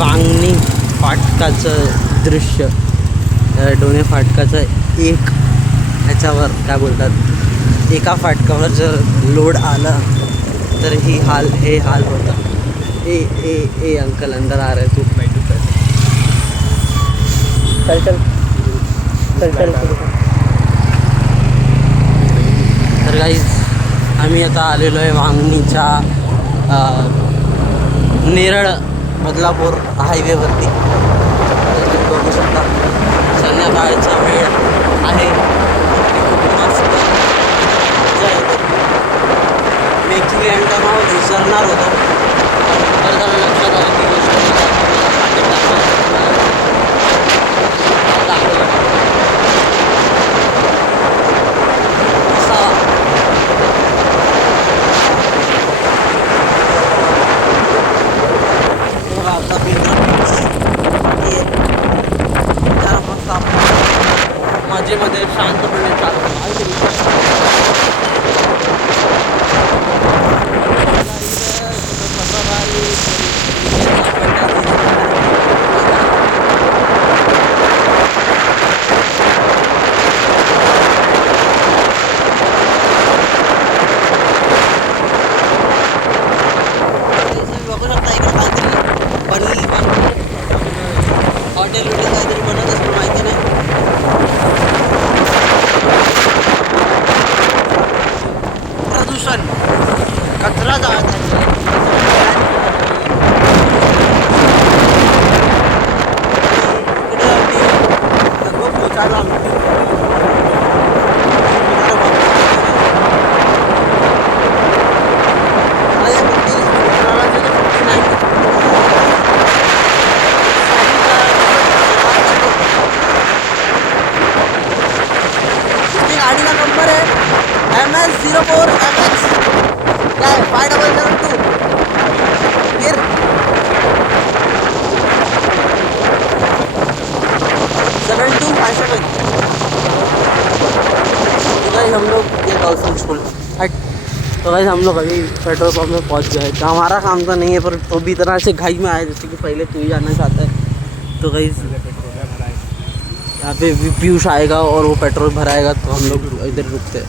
वांगणी फाटकाचं दृश्य. डोणे फाटकाचं एक ह्याच्यावर काय बोलतात, एका फाटकावर जर लोड आला तर हे हाल होतं. ए अंकल अंदर आ रहे तू चल चल चल चल. तर गाईज आम्ही आता आलेलो आहे वांगणीच्या नेरळ बदलापूर हायवेवरती. तुम्ही बघू शकता संध्याकाळचा वेळ आहे. मस्त मजा येते. मेथी अँटना विसरणार होतो, तर त्याला लक्षात आलं की गोष्ट मजेमध्ये शांतपणे चालतो. बघू शकता इकडे काहीतरी हॉटेल बिटेल काहीतरी बनत असतं, माहिती नाही. प्रदूषण कचरा जाळत गाडीचा नंबर आहे MS04 MX काय 5072 फिर 7257. तो गाइस हम लोग ये गर्ल्स स्कूल तो गाइस हम लोग अभी पेट्रोल पंप में पहुंच गए. तो हमारा काम तो नहीं है, पर तो भी तरह से घाई में आए, जैसे कि पहले तू ही जाना चाहता है. तो गाइस यहाँ पे पीयूष आएगा और वो पेट्रोल भराएगा, तो हम लोग इधर रुकते हैं.